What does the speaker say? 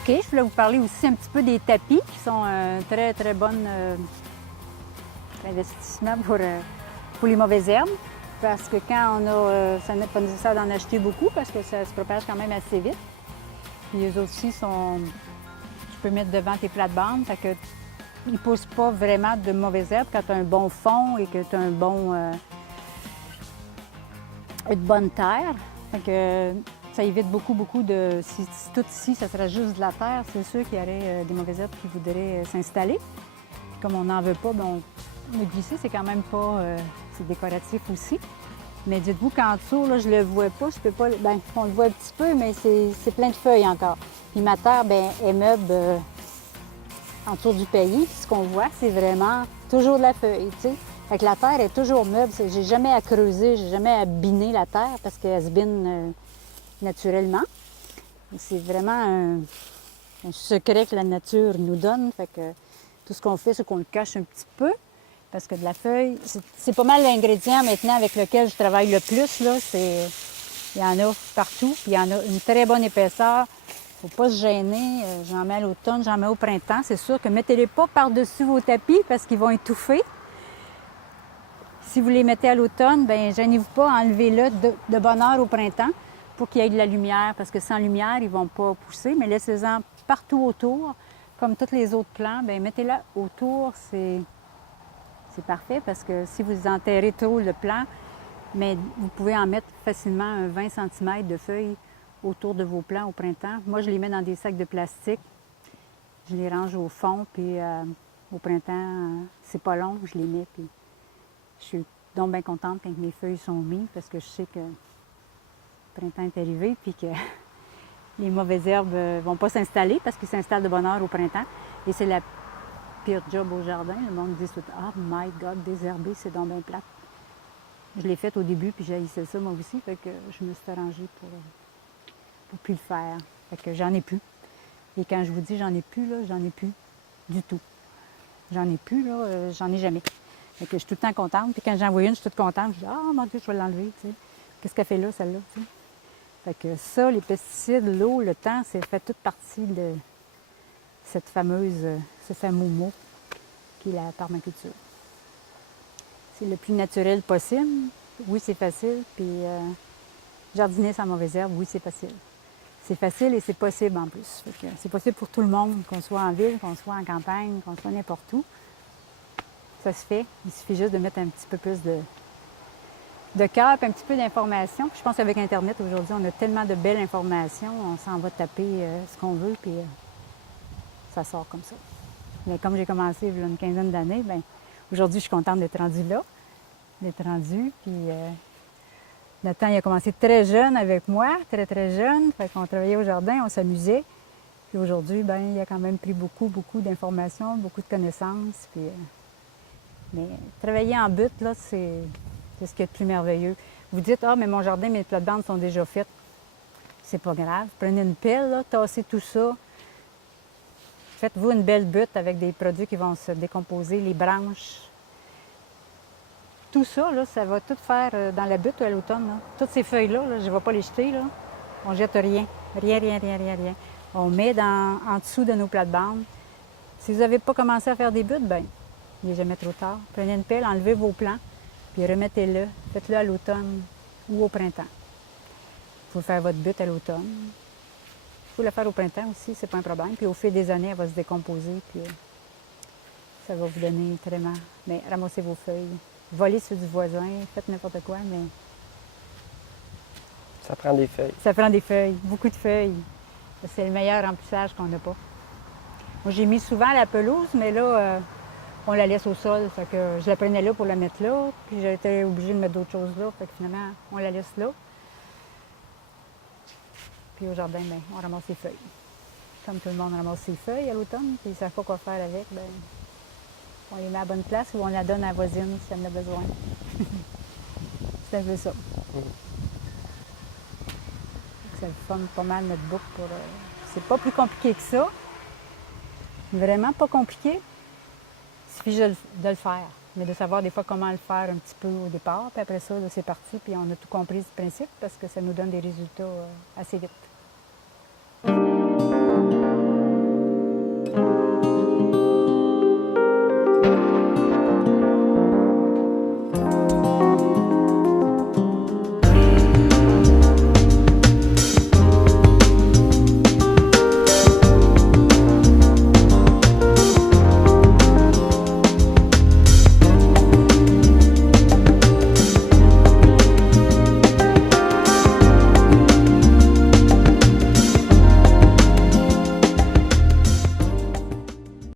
OK, je voulais vous parler aussi un petit peu des tapis qui sont un très, très bon investissement pour les mauvaises herbes. Parce que quand on a, ça n'est pas nécessaire d'en acheter beaucoup parce que ça se propage quand même assez vite. Puis eux aussi sont, tu peux mettre devant tes plates-bandes, fait que ils ne poussent pas vraiment de mauvaises herbes quand tu as un bon fond et que tu as un bon, une bonne terre. Fait que ça évite beaucoup, beaucoup de... Si tout ici, ça serait juste de la terre, c'est sûr qu'il y aurait des mauvaises herbes qui voudraient s'installer. Comme on n'en veut pas, bon, le glisser, c'est quand même pas... c'est décoratif aussi. Mais dites-vous qu'en dessous, là, je le vois pas, je peux pas... Bien, on le voit un petit peu, mais c'est plein de feuilles encore. Puis ma terre, bien, est meuble autour du pays. Puis ce qu'on voit, c'est vraiment toujours de la feuille, tu sais. Fait que la terre est toujours meuble. J'ai jamais à creuser, j'ai jamais à biner la terre parce qu'elle se bine naturellement. C'est vraiment un secret que la nature nous donne. Fait que tout ce qu'on fait, c'est qu'on le cache un petit peu. Parce que de la feuille, c'est pas mal l'ingrédient maintenant avec lequel je travaille le plus. Là. Il y en a partout, puis il y en a une très bonne épaisseur. Il ne faut pas se gêner. J'en mets à l'automne, j'en mets au printemps. C'est sûr que mettez-les pas par-dessus vos tapis parce qu'ils vont étouffer. Si vous les mettez à l'automne, bien, gênez-vous pas, enlevez-le de bonne heure au printemps pour qu'il y ait de la lumière, parce que sans lumière, ils ne vont pas pousser, mais laissez-en partout autour. Comme tous les autres plants, bien, mettez-la autour, c'est parfait, parce que si vous enterrez trop le plant, mais vous pouvez en mettre facilement un 20 cm de feuilles autour de vos plants au printemps. Moi, je les mets dans des sacs de plastique, je les range au fond, puis au printemps, c'est pas long, je les mets, puis je suis donc bien contente quand mes feuilles sont mises parce que je sais que le printemps est arrivé puis que les mauvaises herbes ne vont pas s'installer parce qu'ils s'installent de bonne heure au printemps. Et c'est la pire job au jardin. Le monde dit tout « Oh my God, désherber, c'est donc bien plate. » Je l'ai fait au début puis j'haïssais ça moi aussi. Fait que je me suis arrangée pour plus le faire. Fait que j'en ai plus. Et quand je vous dis j'en ai plus, là, j'en ai plus du tout. J'en ai plus, là, j'en ai jamais. Fait que je suis tout le temps contente. Puis quand j'en vois une, je suis toute contente. Je dis « Ah, mon Dieu, je vais l'enlever. » Qu'est-ce qu'elle fait là, celle-là? T'sais? Fait que ça, les pesticides, l'eau, le temps, c'est fait toute partie de cette fameuse, ce fameux mot qui est la permaculture. C'est le plus naturel possible. Oui, c'est facile. Puis jardiner sans mauvaise herbe, oui, c'est facile. C'est facile et c'est possible en plus. Fait que c'est possible pour tout le monde, qu'on soit en ville, qu'on soit en campagne, qu'on soit n'importe où. Ça se fait. Il suffit juste de mettre un petit peu plus de cœur et un petit peu d'information. Je pense qu'avec Internet, aujourd'hui, on a tellement de belles informations. On s'en va taper ce qu'on veut, puis ça sort comme ça. Mais comme j'ai commencé il y a une quinzaine d'années, bien, aujourd'hui, je suis contente d'être rendue là, d'être rendue. Puis Nathan, il a commencé très jeune avec moi, très, très jeune. Fait qu'on travaillait au jardin, on s'amusait. Puis aujourd'hui, bien, il a quand même pris beaucoup, beaucoup d'informations, beaucoup de connaissances. Puis, mais travailler en but, là, c'est ce qui est le plus merveilleux. Vous dites, ah, mais mon jardin, mes plates-bandes sont déjà faites. C'est pas grave. Prenez une pelle, là, tassez tout ça. Faites-vous une belle butte avec des produits qui vont se décomposer, les branches. Tout ça, là, ça va tout faire dans la butte à l'automne. Là. Toutes ces feuilles-là, là, je ne vais pas les jeter. Là. On ne jette rien. Rien, rien, rien, rien, rien. On met en dessous de nos plates-bandes. Si vous n'avez pas commencé à faire des buttes, bien, il n'est jamais trop tard. Prenez une pelle, enlevez vos plants, puis remettez-le. Faites-le à l'automne ou au printemps. Il faut faire votre butte à l'automne. Il faut la faire au printemps aussi, c'est pas un problème. Puis au fil des années, elle va se décomposer, puis ça va vous donner tellement... Mais ramassez vos feuilles. Volez ceux du voisin, faites n'importe quoi, mais... Ça prend des feuilles. Ça prend des feuilles, beaucoup de feuilles. C'est le meilleur remplissage qu'on n'a pas. Moi, j'ai mis souvent la pelouse, mais là, on la laisse au sol. Fait que je la prenais là pour la mettre là, puis j'ai été obligée de mettre d'autres choses là. Fait que finalement, on la laisse là. Puis au jardin, bien, on ramasse les feuilles. Comme tout le monde ramasse ses feuilles à l'automne, puis ils ne savent pas quoi faire avec, bien, on les met à la bonne place ou on la donne à la voisine si elle en a besoin. C'est un peu ça. Ça forme pas mal notre boucle pour... C'est pas plus compliqué que ça. Vraiment pas compliqué. Il suffit de le faire. Mais de savoir des fois comment le faire un petit peu au départ. Puis après ça, c'est parti. Puis on a tout compris du principe parce que ça nous donne des résultats assez vite.